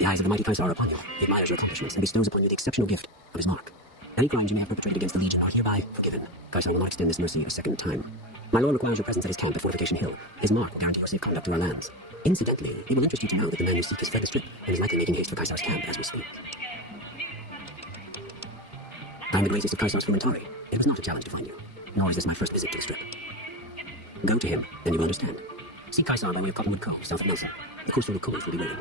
The eyes of the mighty Caesar are upon you. He admires your accomplishments and bestows upon you the exceptional gift of his mark. Any crimes you may have perpetrated against the Legion are hereby forgiven. Caesar will not extend this mercy a second time. My lord requires your presence at his camp at Fortification Hill. His mark will guarantee your safe conduct to our lands. Incidentally, it will interest you to know that the man you seek has fled the strip and is likely making haste for Caesar's camp as we speak. I am the greatest of Caesar's Frumentarii. It was not a challenge to find you, nor is this my first visit to the strip. Go to him, then you will understand. Seek Caesar by way of Cottonwood Cove, south of Nelson. The coastal locals will be waiting.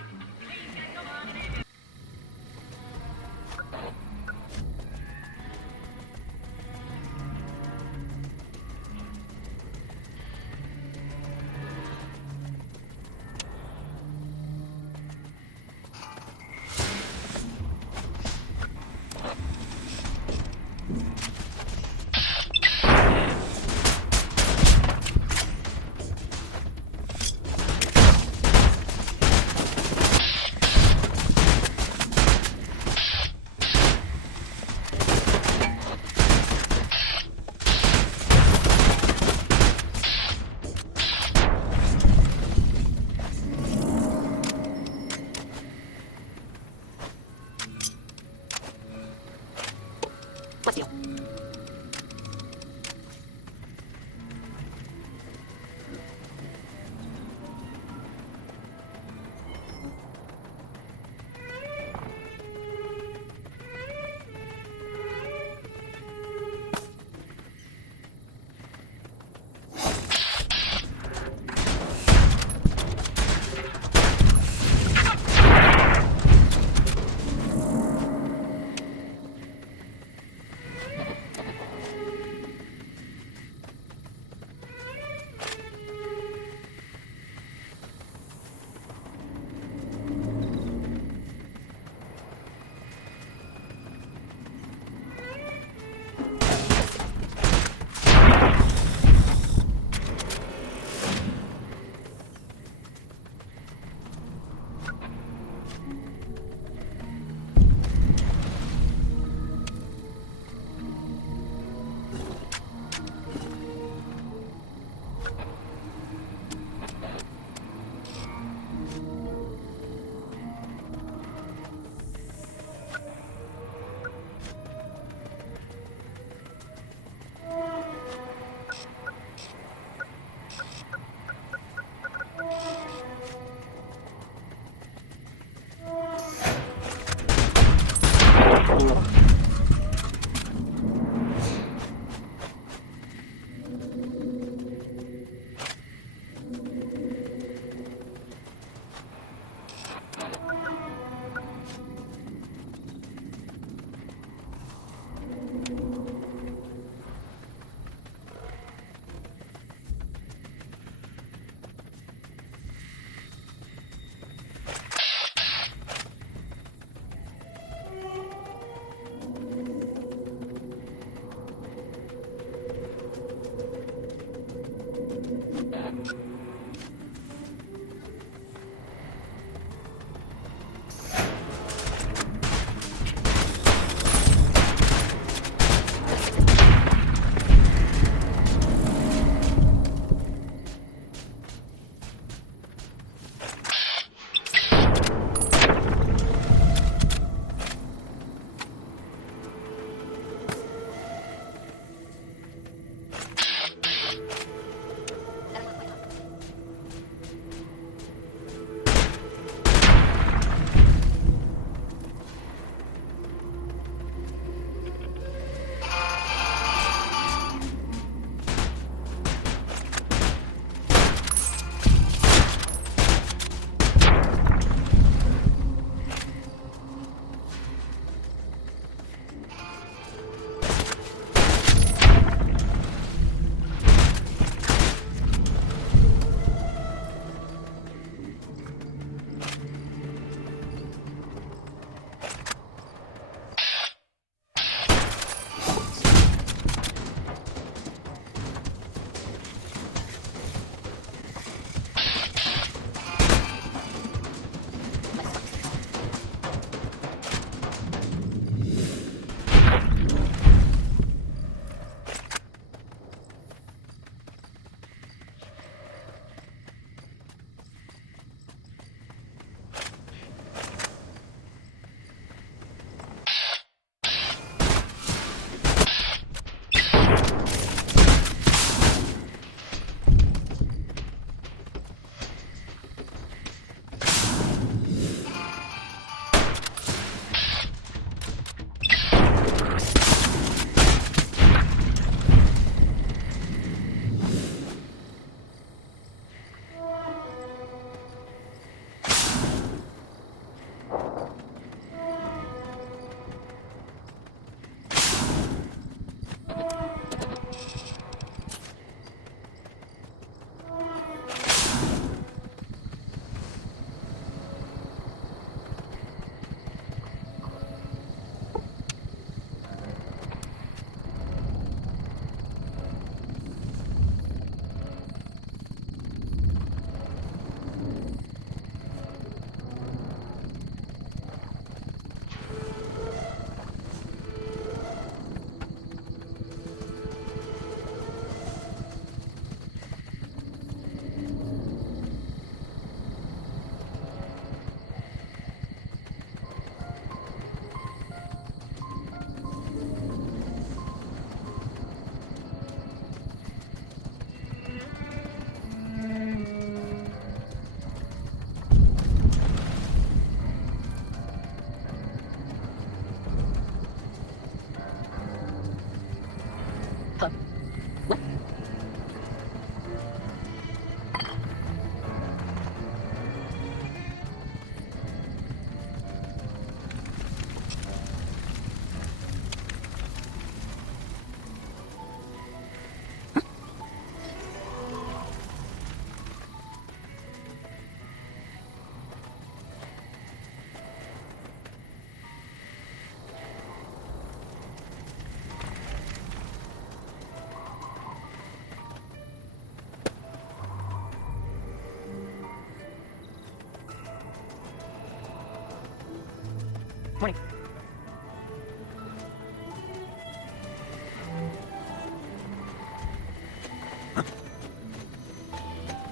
Morning.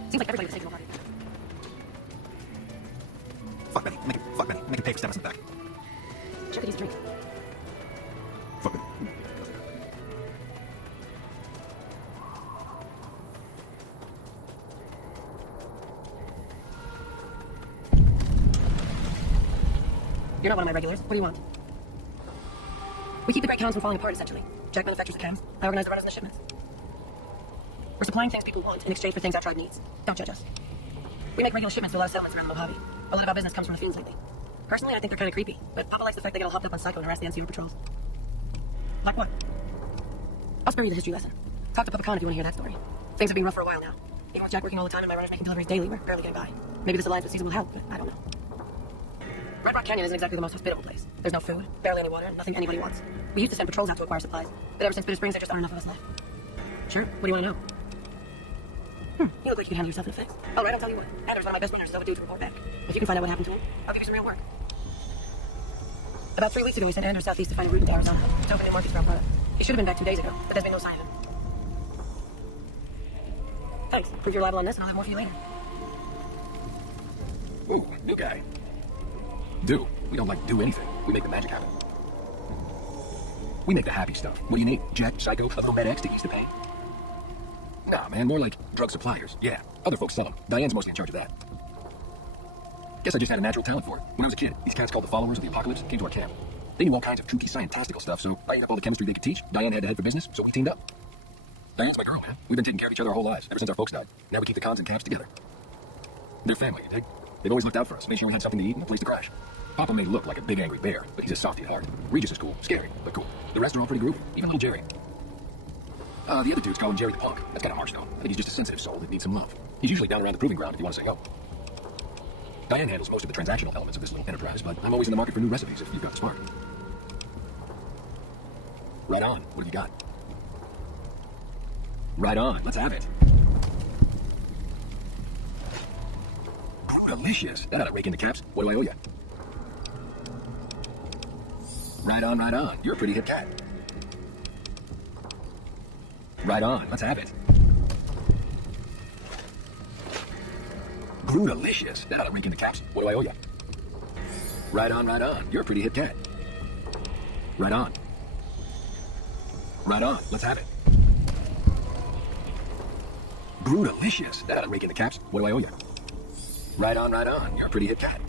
Seems like everybody was taking a party. Fuck Benny. Fuck Benny. Make him pay for stabbing us in the back. Sure could use a drink. Fuck Benny. You're not one of my regulars. What do you want? We keep the Great Cons from falling apart, essentially. Jack manufactures the cams. I organize the runners and the shipments. We're supplying things people want in exchange for things our tribe needs. Don't judge us. We make regular shipments to a lot of settlements around the Mojave. A lot of our business comes from the fiends lately. Personally, I think they're kind of creepy, but Papa likes the fact they get all hopped up on Psycho and harass the NCO patrols. Like what? I'll spare you the history lesson. Talk to Papa Khan if you want to hear that story. Things have been rough for a while now. Even with Jack working all the time and my runners making deliveries daily, we're barely getting by. Maybe this alliance with Caesar will help, but I don't know. Red Rock Canyon isn't exactly the most hospitable place. There's no food, barely any water, and nothing anybody wants. We used to send patrols out to acquire supplies, but ever since Bitter Springs, there just aren't enough of us left. Sure, what do you want to know? You look like you can handle yourself in a fix. All right, I'll tell you what. Anders, one of my best runners, is overdue to report back. If you can find out what happened to him, I'll give you some real work. About 3 weeks ago, we sent Anders southeast to find a route into Arizona to open new markets for our product. He should have been back 2 days ago, but there's been no sign of him. Thanks. Prove you're reliable on this, and I'll have more for you later. Ooh, new guy. Do. We don't do anything. We make the magic happen. We make the happy stuff. What do you need? Jack, Psycho, a little MedX to ease the pain? Nah, man, more like drug suppliers. Yeah, other folks sell them. Diane's mostly in charge of that. Guess I just had a natural talent for it. When I was a kid, these cats called the Followers of the Apocalypse came to our camp. They knew all kinds of kooky scientistical stuff, so I ate up all the chemistry they could teach. Diane had to head for business, so we teamed up. Diane's my girl, man. We've been taking care of each other our whole lives, ever since our folks died. Now we keep the cons and camps together. They're family, you dig? They've always looked out for us, made sure we had something to eat and a place to crash. Papa may look like a big angry bear, but he's a softy at heart. Regis is cool, scary, but cool. The rest are all pretty groovy, even little Jerry. The other dude's calling Jerry the punk. That's kind of harsh, though. I think he's just a sensitive soul that needs some love. He's usually down around the proving ground if you want to say no. Diane handles most of the transactional elements of this little enterprise, but I'm always in the market for new recipes if you've got the spark. Right on. What have you got? Right on. Let's have it. Oh, delicious. That ought to rake into caps. What do I owe you? Right on, right on. You're a pretty hip cat. Right on. Let's have it. Delicious. That ought to rake into caps. What do I owe you? Right on, right on. You're a pretty hip cat. Right on. Right on. Let's have it. Delicious. That ought to rake into caps. What do I owe you? Right on, right on. You're a pretty hip cat.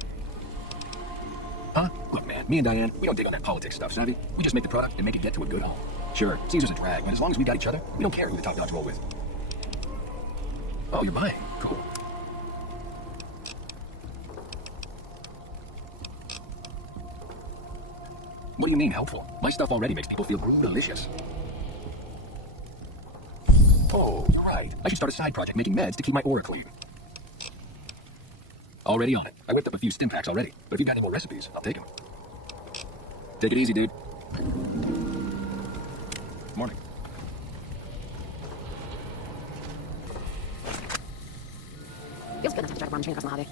Huh? Look, man, me and Diane, we don't dig on that politics stuff, savvy? We just make the product and make it get to a good home. Sure, Caesar's a drag, and as long as we got each other, we don't care who the top dogs roll with. Oh, you're buying. Cool. What do you mean, helpful? My stuff already makes people feel delicious. Oh, you're right. I should start a side project making meds to keep my aura clean. Already on it. I whipped up a few stim packs already, but if you've got any more recipes, I'll take them. Take it easy, dude. Morning. Feels good not to try to bomb the train across Mojave.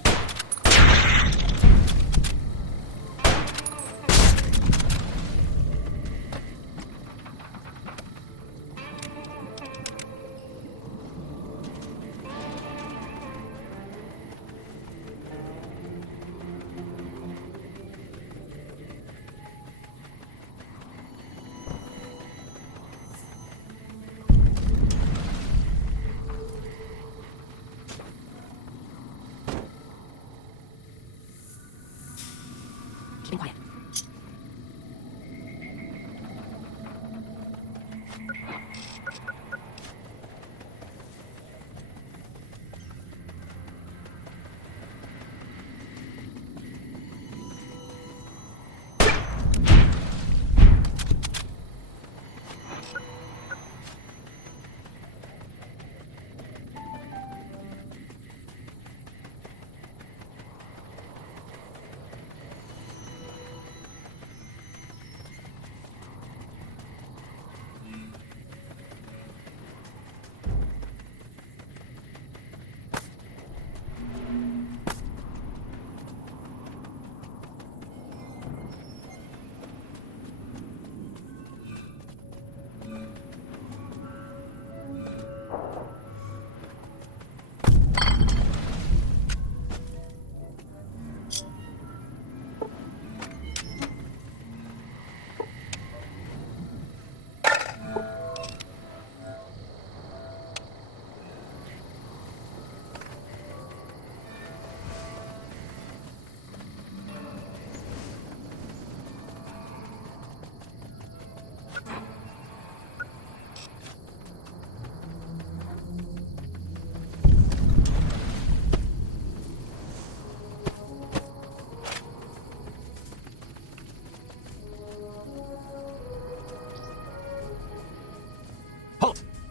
Keeping quiet.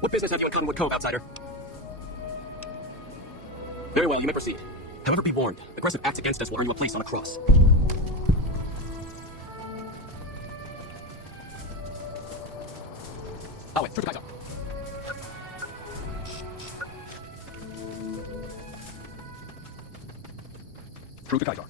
What business have you in Cottonwood Cove, outsider? Very well, you may proceed. However, be warned, aggressive acts against us will earn you a place on a cross. Oh, wait, through the Kaiser. Through the Kaiser.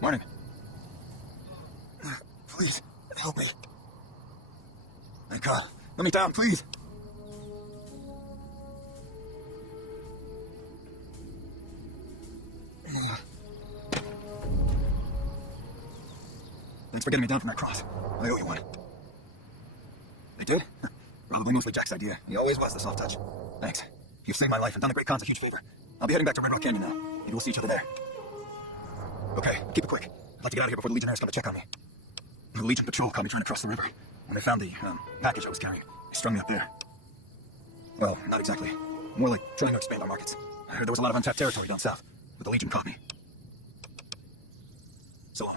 Morning. Please, help me. My God, let me down, please. Thanks for getting me down from that cross. I owe you one. They did? Probably mostly Jack's idea. He always was the soft touch. Thanks. You've saved my life and done the Great Khan's a huge favor. I'll be heading back to Red Rock Canyon now. Maybe we'll see each other there. Okay, keep it quick. I'd like to get out of here before the Legionnaires come to check on me. The Legion patrol caught me trying to cross the river. When they found the package I was carrying, they strung me up there. Well, not exactly. More like trying to expand our markets. I heard there was a lot of untapped territory down south, but the Legion caught me. So long.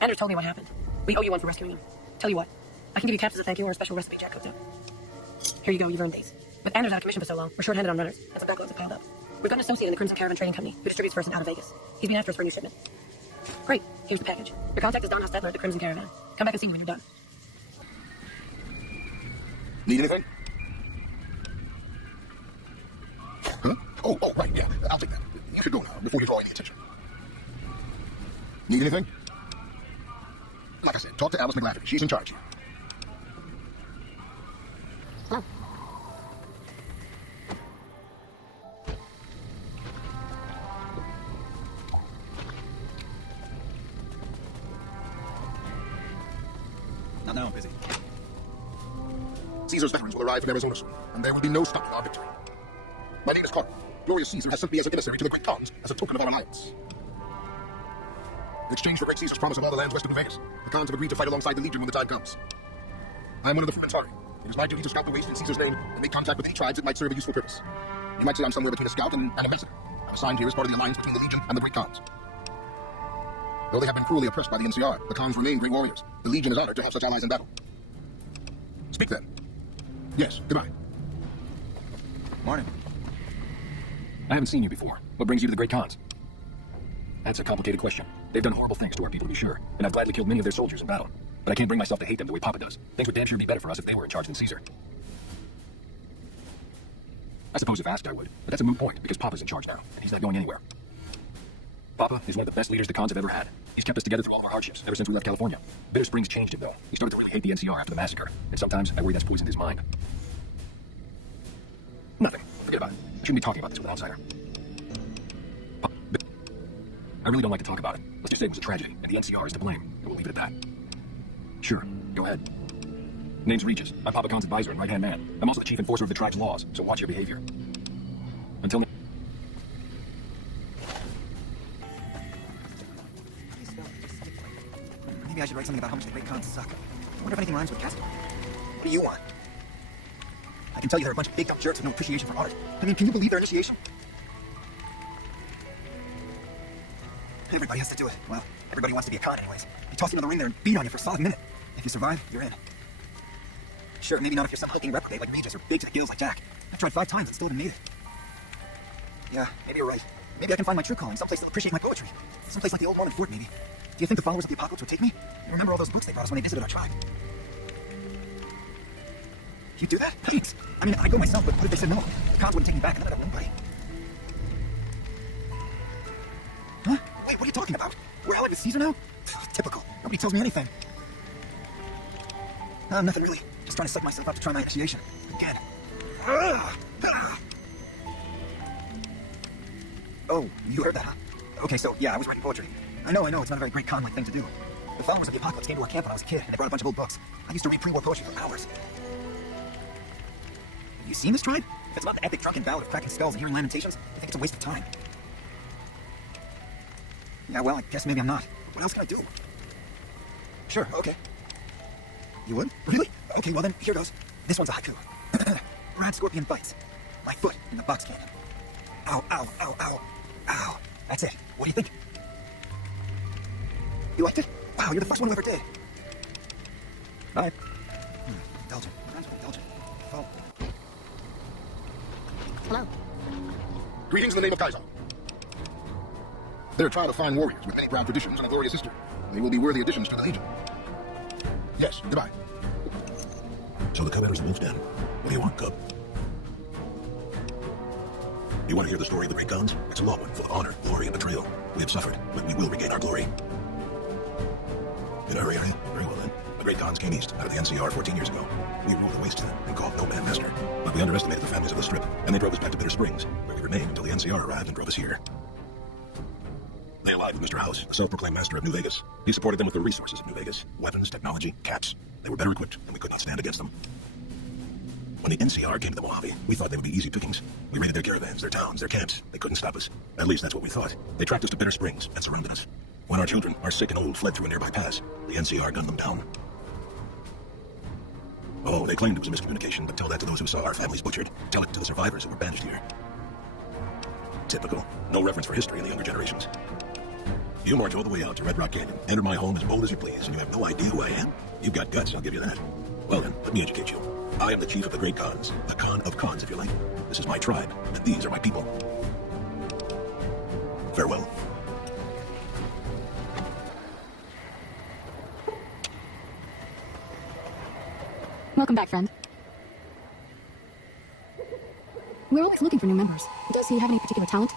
Anders told me what happened. We owe you one for rescuing him. Tell you what, I can give you caps as a thank you or a special recipe Jack cooked up. Here you go, you've earned these. With Anders out of commission for so long, we're short-handed on runners, and some backloads have piled up. We've got an associate in the Crimson Caravan Trading Company who distributes for us out of Vegas. He's been after us for a new shipment. Great, here's the package. Your contact is Don Hostetler at the Crimson Caravan. Come back and see me when you're done. Need anything? Huh? Oh, right, yeah. I'll take that. You can go now before you draw any attention. Need anything? Like I said, talk to Alice McLafferty. She's in charge here. Hello. Not now, I'm busy. Caesar's veterans will arrive in Arizona soon, and there will be no stopping our victory. My name is Carl. Glorious Caesar has sent me as an emissary to the Great Khans as a token of our alliance. In exchange for Great Caesar's promise of all the lands west of New Vegas, the Khans have agreed to fight alongside the Legion when the time comes. I am one of the Frumentari. It is my duty to scout the waste in Caesar's name and make contact with any tribes that might serve a useful purpose. You might say I'm somewhere between a scout and an ambassador. I'm assigned here as part of the alliance between the Legion and the Great Khans. Though they have been cruelly oppressed by the NCR, the Khans remain great warriors. The Legion is honored to have such allies in battle. Speak then. Yes, goodbye. Morning. I haven't seen you before. What brings you to the Great Khans? That's a complicated question. They've done horrible things to our people, to be sure, and I've gladly killed many of their soldiers in battle. But I can't bring myself to hate them the way Papa does. Things would damn sure be better for us if they were in charge than Caesar. I suppose if asked I would, but that's a moot point, because Papa's in charge now, and he's not going anywhere. Papa is one of the best leaders the Khans have ever had. He's kept us together through all of our hardships, ever since we left California. Bitter Springs changed him, though. He started to really hate the NCR after the massacre, and sometimes I worry that's poisoned his mind. Nothing. Forget about it. I shouldn't be talking about this with an outsider. I really don't like to talk about it. Let's just say it was a tragedy, and the NCR is to blame, and we'll leave it at that. Sure, go ahead. Name's Regis. I'm Papa Khan's advisor and right-hand man. I'm also the chief enforcer of the tribe's laws, so watch your behavior. Until ne- Maybe I should write something about how much the Great Khans suck. I wonder if anything rhymes with Castor. What do you want? I can tell you they're a bunch of big dumb jerks with no appreciation for art. I mean, can you believe their initiation? Everybody has to do it. Well, everybody wants to be a Khan anyways. You toss into the ring there and beat on you for a solid minute. If you survive, you're in. Sure, maybe not if you're some hulking reprobate like Regis or big to the gills like Jack. I tried 5 times and still haven't made it. Yeah, maybe you're right. Maybe I can find my true calling someplace that'll appreciate my poetry. Someplace like the old Mormon fort, maybe. Do you think the followers of the apocalypse would take me? You remember all those books they brought us when they visited our tribe? You do that? Thanks. I mean, I'd go myself, but what if they said no? The Khans wouldn't take me back, and then I'd have nobody. are you talking about? We're Alec Caesar now? Typical. Nobody tells me anything. Nothing really. Just trying to psych myself up to try my initiation. Again. Oh, you heard that, huh? Okay, so, yeah, I was writing poetry. I know, it's not a very great common thing to do. The followers of the apocalypse came to our camp when I was a kid, and they brought a bunch of old books. I used to read pre-war poetry for hours. Have you seen this tribe? If it's not the epic drunken ballad of cracking skulls and hearing lamentations, I think it's a waste of time. Yeah, well, I guess maybe I'm not. What else can I do? Sure, okay. You would? Really? Okay, well then, here goes. This one's a haiku. Rad scorpion bites. My foot in the box canyon. Ow, ow, ow, ow, ow. That's it. What do you think? You liked it? Wow, you're the first one who ever did. Bye. Indulgent. Indulgent. Oh. Hello. Greetings in the name of Kaiser. They're trying to find warriors with many proud traditions and a glorious history. They will be worthy additions to the Legion. Yes, goodbye. So the Cub enters the wolf's den. What do you want, Cub? You want to hear the story of the Great Khans? It's a long one, full of honor, glory, and betrayal. We have suffered, but we will regain our glory. In a hurry, are you? Very well then. The Great Khans came east, out of the NCR 14 years ago. We ruled the wasteland and called no man master. But we underestimated the families of the Strip, and they drove us back to Bitter Springs, where we remained until the NCR arrived and drove us here. They allied with Mr. House, the self-proclaimed master of New Vegas. He supported them with the resources of New Vegas. Weapons, technology, cats. They were better equipped, and we could not stand against them. When the NCR came to the Mojave, we thought they would be easy pickings. We raided their caravans, their towns, their camps. They couldn't stop us. At least that's what we thought. They tracked us to Bitter Springs and surrounded us. When our children, our sick and old, fled through a nearby pass, the NCR gunned them down. Oh, they claimed it was a miscommunication, but tell that to those who saw our families butchered. Tell it to the survivors who were bandaged here. Typical. No reverence for history in the younger generations. You march all the way out to Red Rock Canyon, enter my home as bold as you please, and you have no idea who I am? You've got guts, I'll give you that. Well then, let me educate you. I am the chief of the Great Khans, the Khan of Khans, if you like. This is my tribe, and these are my people. Farewell. Welcome back, friend. We're always looking for new members. Does he have any particular talent?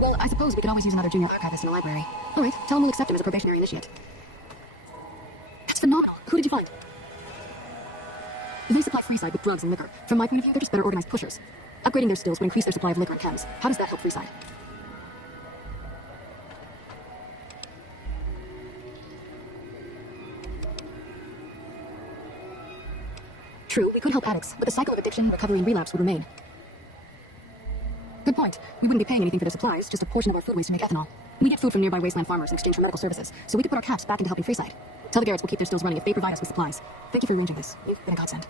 Well, I suppose we could always use another junior archivist in the library. All right, tell him we'll accept him as a probationary initiate. That's phenomenal. Who did you find? They supply Freeside with drugs and liquor. From my point of view, they're just better organized pushers. Upgrading their skills would increase their supply of liquor and chems. How does that help Freeside? True, we could help addicts, but the cycle of addiction, recovery, and relapse would remain. Good point. We wouldn't be paying anything for their supplies, just a portion of our food waste to make ethanol. We get food from nearby wasteland farmers in exchange for medical services, so we could put our caps back into helping Freeside. Tell the Garretts we'll keep their stills running if they provide us with supplies. Thank you for arranging this. You've been a godsend.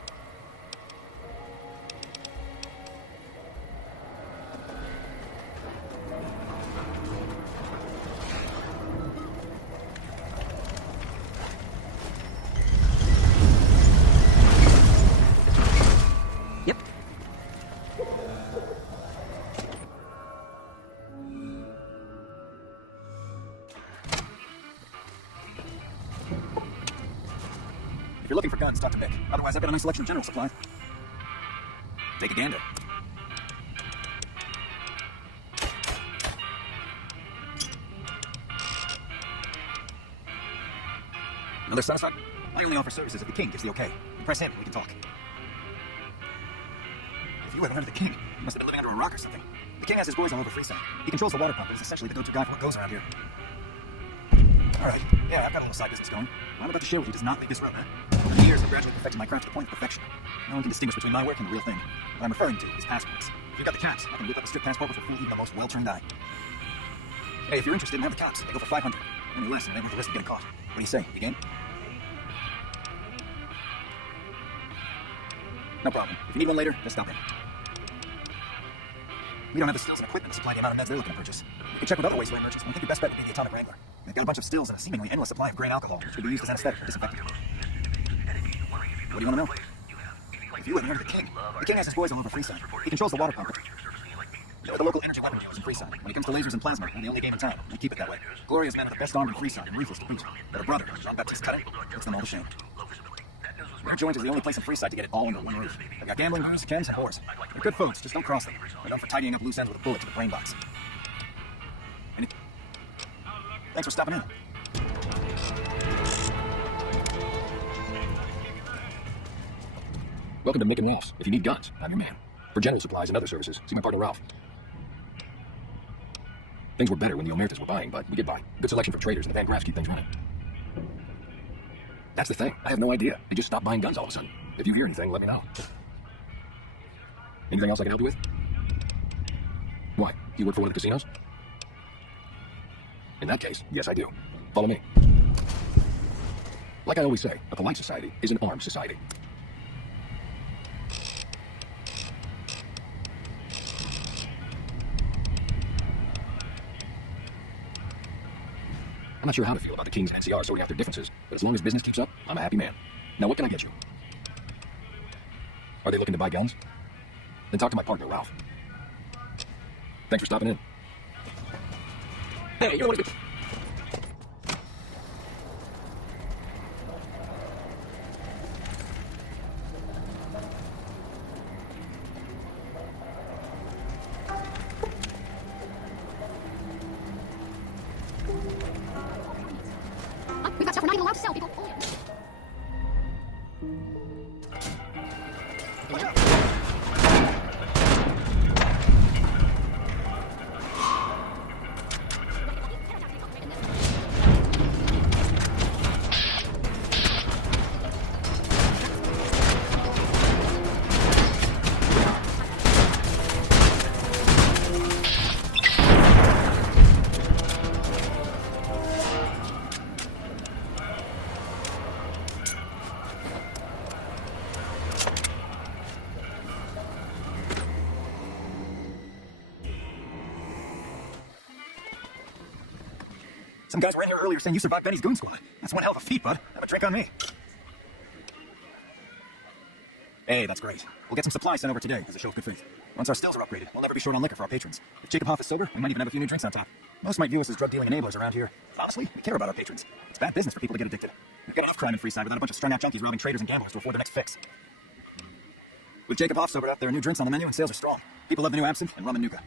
Yep. If you're looking for guns, talk to Mick. Otherwise, I've got a nice selection of general supplies. Take a gander. Another satisfied? I only offer services if the king gives the okay. Press him, we can talk. If you ever heard of the king, you must have been living under a rock or something. The king has his boys all over Freeside. He controls the water pump and is essentially the go-to guy for what goes around here. Alright, yeah, I've got a little side business going. What I'm about to share with you does not leave this road, man. Over the years, I've gradually perfected my craft to the point of perfection. No one can distinguish between my work and the real thing. What I'm referring to is passports. If you've got the caps, I can whip up a strip passport which will fool even the most well-trained eye. Hey, if you're interested and have the caps, they go for 500. Any less, and never the risk of getting caught. What do you say? You game? No problem. If you need one later, just stop in. We don't have the stills and equipment to supply the amount of meds they're looking to purchase. You can check with other wasteland merchants, but I think your best bet would be the Atomic Wrangler. They've got a bunch of stills and a seemingly endless supply of grain alcohol, which could be used as anesthetic or disinfectant. What do you want to know? If you live near the king has his boys all over Freeside. He controls the water pump. They're the local energy weapon dealers in Freeside. When it comes to lasers and plasma, we're the only game in town. We keep it that way. Gloria's men are the best armed in Freeside and ruthless to boot. But a brother, Jean-Baptiste Cutting, puts them all to shame. Their joint is the only place in Freeside to get it all under one roof. They've got gambling, booze, chems, and whores. They're good folks, just don't cross them. They're known for tidying up loose ends with a bullet to the brain box. Thanks for stopping in. Welcome to Mick and Ralph's. If you need guns, I'm your man. For general supplies and other services, see my partner Ralph. Things were better when the Omertas were buying, but we get by. Good selection for traders, and the Van Graffs keep things running. That's the thing. I have no idea. They just stopped buying guns all of a sudden. If you hear anything, let me know. Anything else I can help you with? Why? You work for one of the casinos? In that case, yes, I do. Follow me. Like I always say, a polite society is an armed society. I'm not sure how to feel about the Kings and NCR sorting out their differences, but as long as business keeps up, I'm a happy man. Now, what can I get you? Are they looking to buy guns? Then talk to my partner, Ralph. Thanks for stopping in. Hey, you know what? We've got stuff we're not even allowed to sell, people. Some guys were in here earlier saying you survived Benny's goon squad. That's one hell of a feat, bud. Have a drink on me. Hey, that's great. We'll get some supplies sent over today as a show of good faith. Once our stills are upgraded, we'll never be short on liquor for our patrons. If Jacob Hoff is sober, we might even have a few new drinks on top. Most might view us as drug-dealing enablers around here. Honestly, we care about our patrons. It's bad business for people to get addicted. We've got enough crime in Freeside without a bunch of strung-out junkies robbing traders and gamblers to afford their next fix. With Jacob Hoff sobered up, there are new drinks on the menu and sales are strong. People love the new absinthe and rum and nougat.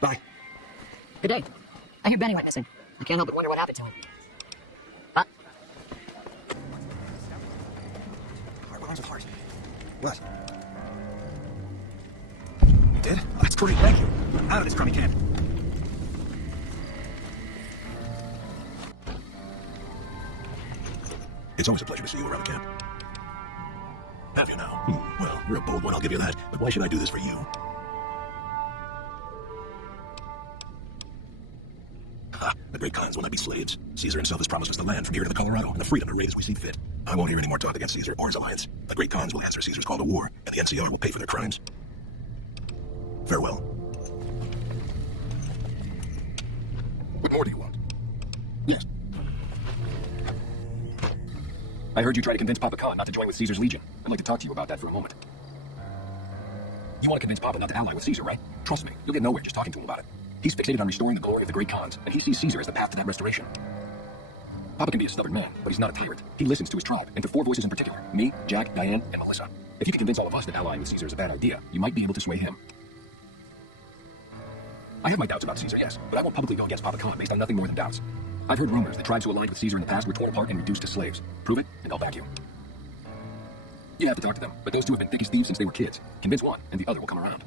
Bye. Good day. I hear Benny went missing. I can't help but wonder what happened to him. Huh? Heart rhymes with heart. What? You did? Oh, that's great, thank you. I'm out of this crummy camp. It's always a pleasure to see you around the camp. Have you now? Well, you're a bold one, I'll give you that. But why should I do this for you? Ha! The great Khans will not be slaves. Caesar himself has promised us the land from here to the Colorado and the freedom to raid as we see fit. I won't hear any more talk against Caesar or his alliance. The great Khans will answer Caesar's call to war, and the NCR will pay for their crimes. Farewell. What more do you want? Yes. I heard you try to convince Papa Khan not to join with Caesar's Legion. I'd like to talk to you about that for a moment. You want to convince Papa not to ally with Caesar, right? Trust me, you'll get nowhere just talking to him about it. He's fixated on restoring the glory of the great Khans, and he sees Caesar as the path to that restoration. Papa can be a stubborn man, but he's not a tyrant. He listens to his tribe, and to four voices in particular: me, Jack, Diane, and Melissa. If you can convince all of us that allying with Caesar is a bad idea, you might be able to sway him. I have my doubts about Caesar, yes, but I won't publicly go against Papa Khan based on nothing more than doubts. I've heard rumors that tribes who aligned with Caesar in the past were torn apart and reduced to slaves. Prove it, and I'll back you. You have to talk to them, but those two have been thick as thieves since they were kids. Convince one, and the other will come around.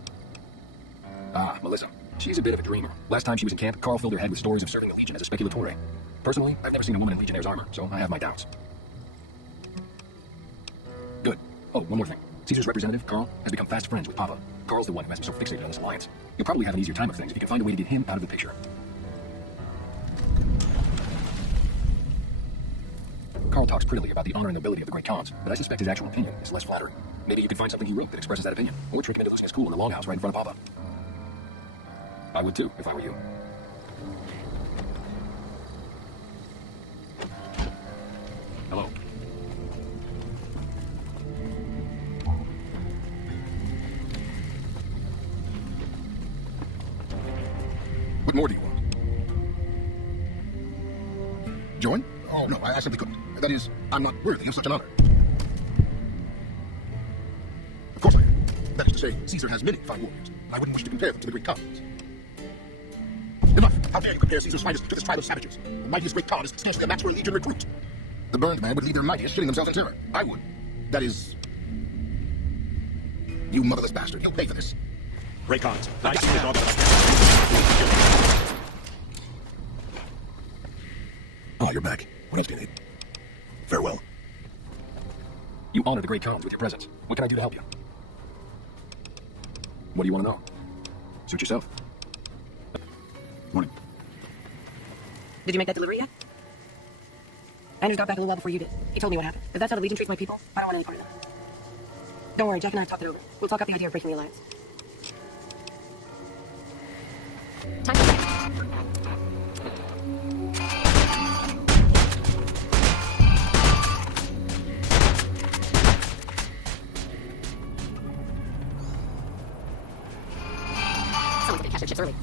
Ah, Melissa. She's a bit of a dreamer. Last time she was in camp, Carl filled her head with stories of serving the Legion as a speculatore. Personally, I've never seen a woman in Legionnaire's armor, so I have my doubts. Good. Oh, one more thing. Caesar's representative, Carl, has become fast friends with Papa. Carl's the one who has him so fixated on this alliance. You'll probably have an easier time of things if you can find a way to get him out of the picture. Carl talks prettily about the honor and nobility of the great Khans, but I suspect his actual opinion is less flattering. Maybe you can find something he wrote that expresses that opinion, or trick him into losing his cool in the longhouse right in front of Papa. I would too, if I were you. Hello. What more do you want? Join? Oh, no, I simply couldn't. That is, I'm not worthy of such an honor. say Caesar has many fine warriors, and I wouldn't wish to compare them to the great Khans. Enough! How dare you compare Caesar's finest to this tribe of savages? The mightiest great Khan is scarcely a match for a legion recruit. The burned man would lead their mightiest, shitting themselves in terror. I would. That is... You motherless bastard, you'll pay for this. Great Khans. I got see you the now. dog. Ah, you're back. What else do you need? Farewell. You honor the great Khans with your presence. What can I do to help you? What do you want to know? Suit yourself. Morning. Did you make that delivery yet? Anders got back a little while before you did. He told me what happened. If that's how the Legion treats my people, I don't want any part of that. Don't worry, Jack and I have talked it over. We'll talk up the idea of breaking the alliance. Time to play. Someone's gonna cash their chips early.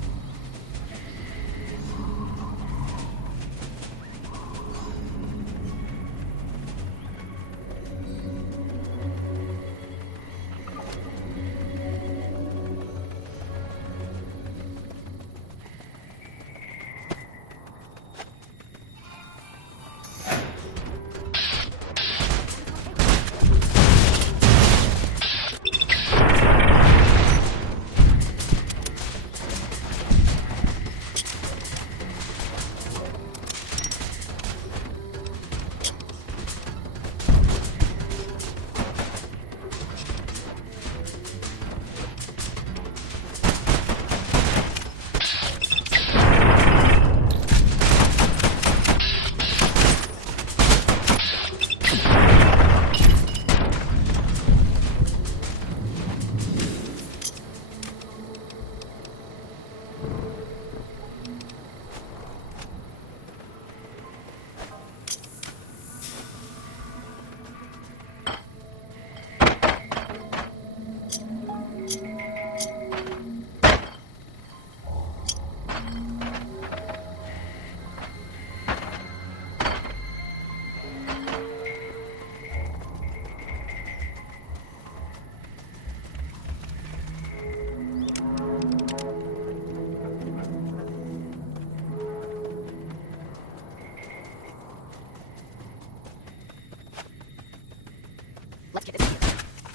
Let's get this in here.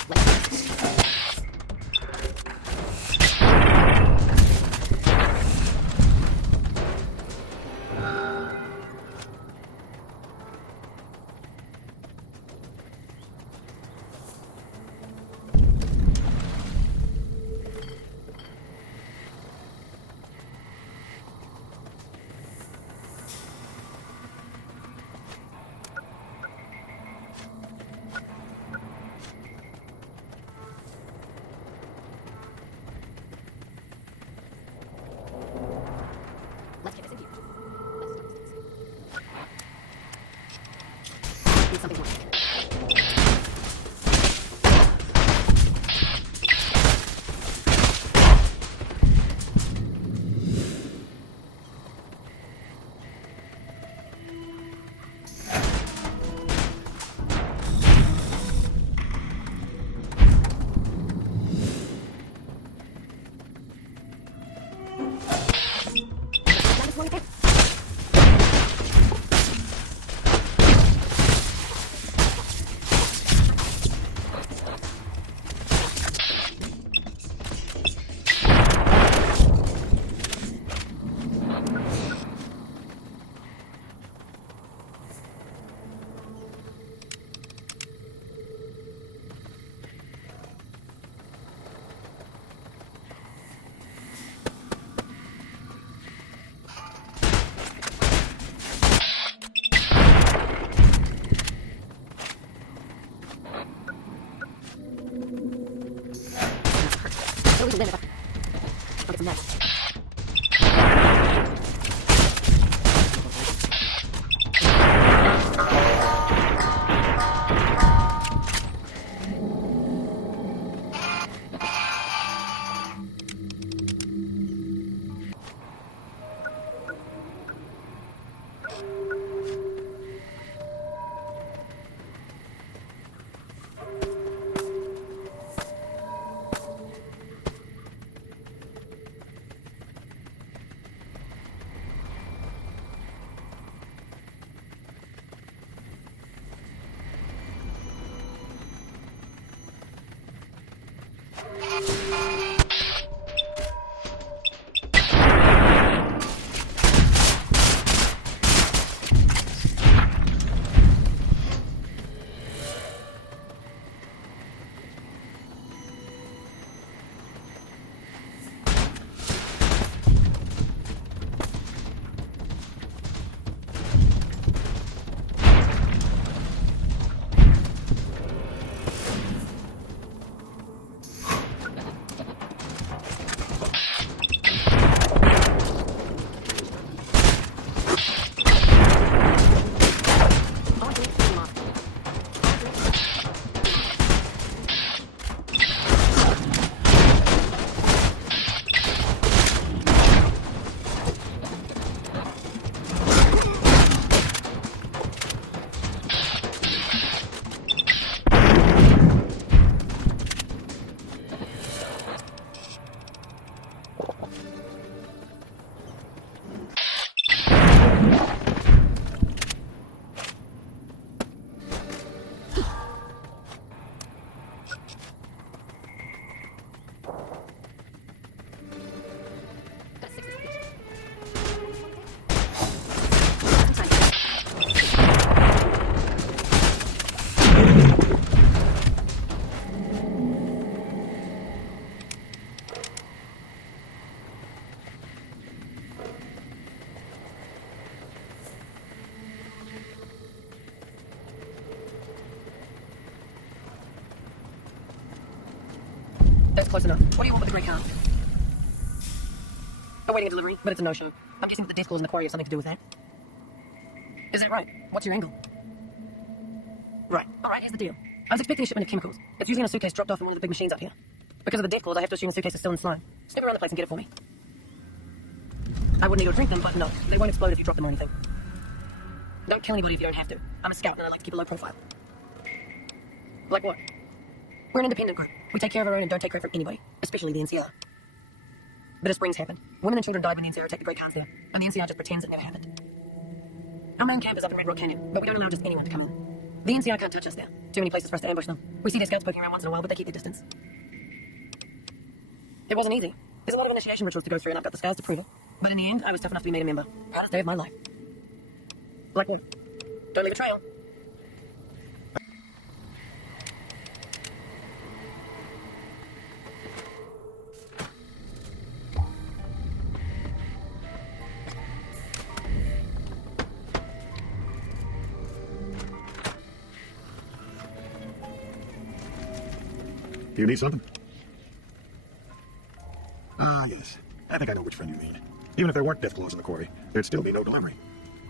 Let's get this. Let's get this in here. Need something more. That is one thing. close enough. What do you want with the grey car? Awaiting a delivery, but it's a no-show. I'm guessing that the death clause in the quarry has something to do with that. Is that right? What's your angle? Right. All right, here's the deal. I was expecting a shipment of chemicals. It's usually in a suitcase dropped off in one of the big machines up here. Because of the death clause, I have to assume the suitcase is still in slime. Snoop around the place and get it for me. I wouldn't need to drink them, but no, they won't explode if you drop them or anything. Don't kill anybody if you don't have to. I'm a scout and I like to keep a low profile. Like what? We're an independent group. We take care of our own and don't take credit from anybody, especially the NCR. Bitter Springs happened. Women and children died when the NCR attacked the Great Khans there, and the NCR just pretends it never happened. Our main camp is up in Red Rock Canyon, but we don't allow just anyone to come in. The NCR can't touch us there. Too many places for us to ambush them. We see their scouts poking around once in a while, but they keep their distance. It wasn't easy. There's a lot of initiation rituals to go through, and I've got the scars to prove it. But in the end, I was tough enough to be made a member. Proudest day of my life. Like what? Don't leave a trail. Do you need something? Ah, yes. I think I know which friend you mean. Even if there weren't death clause in the quarry, there'd still be no delivery.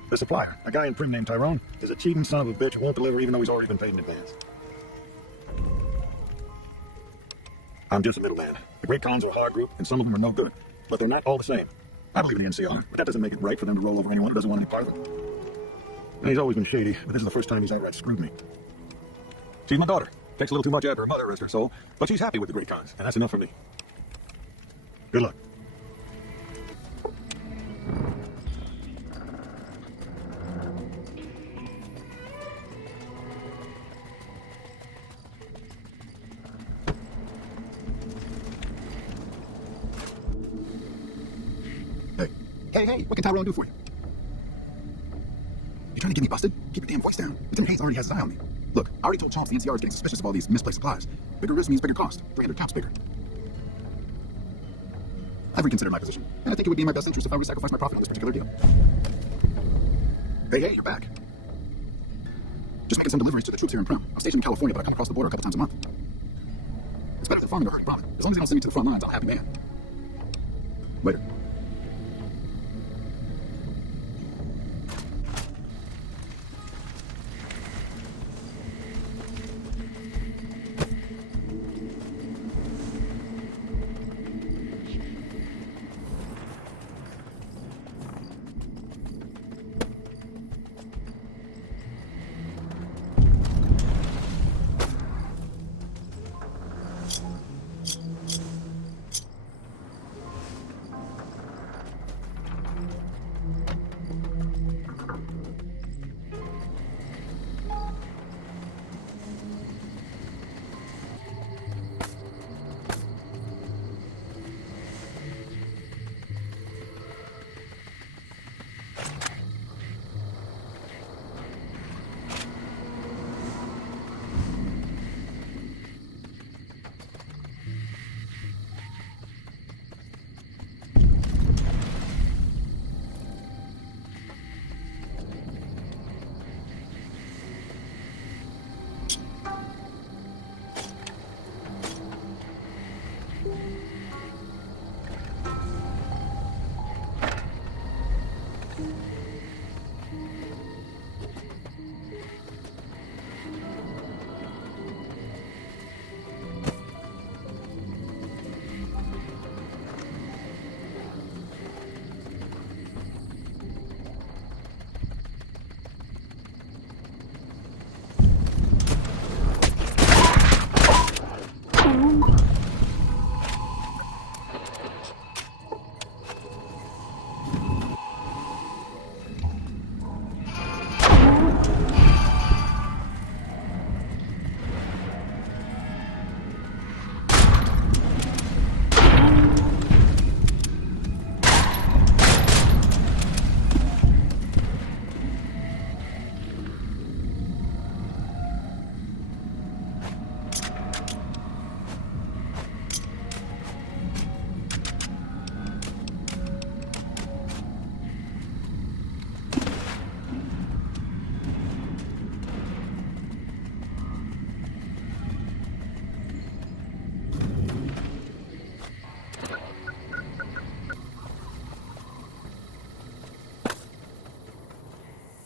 The supplier, a guy in Prim named Tyrone, is a cheating son of a bitch who won't deliver even though he's already been paid in advance. I'm just a middleman. The Great Khans are a hard group, and some of them are no good. But they're not all the same. I believe in the NCR, but that doesn't make it right for them to roll over anyone who doesn't want any part of it. And he's always been shady, but this is the first time he's outright screwed me. She's my daughter. Takes a little too much after her mother, rest her soul, but she's happy with the Great Khans, and that's enough for me. Good luck. Hey, what can Tyrone do for you? You trying to get me busted? Keep your damn voice down. Lieutenant Hayes already has his eye on me. Look, I already told Chomps the NCR is getting suspicious of all these misplaced supplies. Bigger risk means bigger cost. 300 caps bigger. I've reconsidered my position, and I think it would be in my best interest if I were to sacrifice my profit on this particular deal. Hey, you're back. Just making some deliveries to the troops here in Prim. I'm stationed in California, but I come across the border a couple times a month. It's better than farming or herding profit. As long as they don't send me to the front lines, I'm a happy man. Later.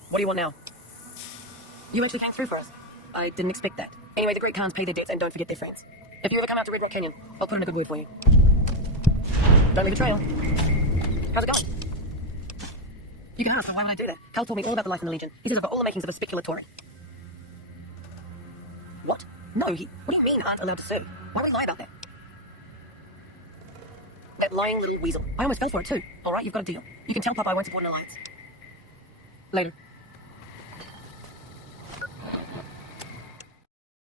What do you want now? You actually came through for us. I didn't expect that. Anyway, the Great Khans pay their debts and don't forget their friends. If you ever come out to Red Rock Canyon, I'll put in a good word for you. Don't leave a trail. How's it going? You can ask, why would I do that? Cal told me all about the life in the Legion. He says I've got all the makings of a speculator. What? No, what do you mean aren't allowed to serve? Why would he lie about that? That lying little weasel. I almost fell for it too. Alright, you've got a deal. You can tell Papa I won't support an alliance. Later.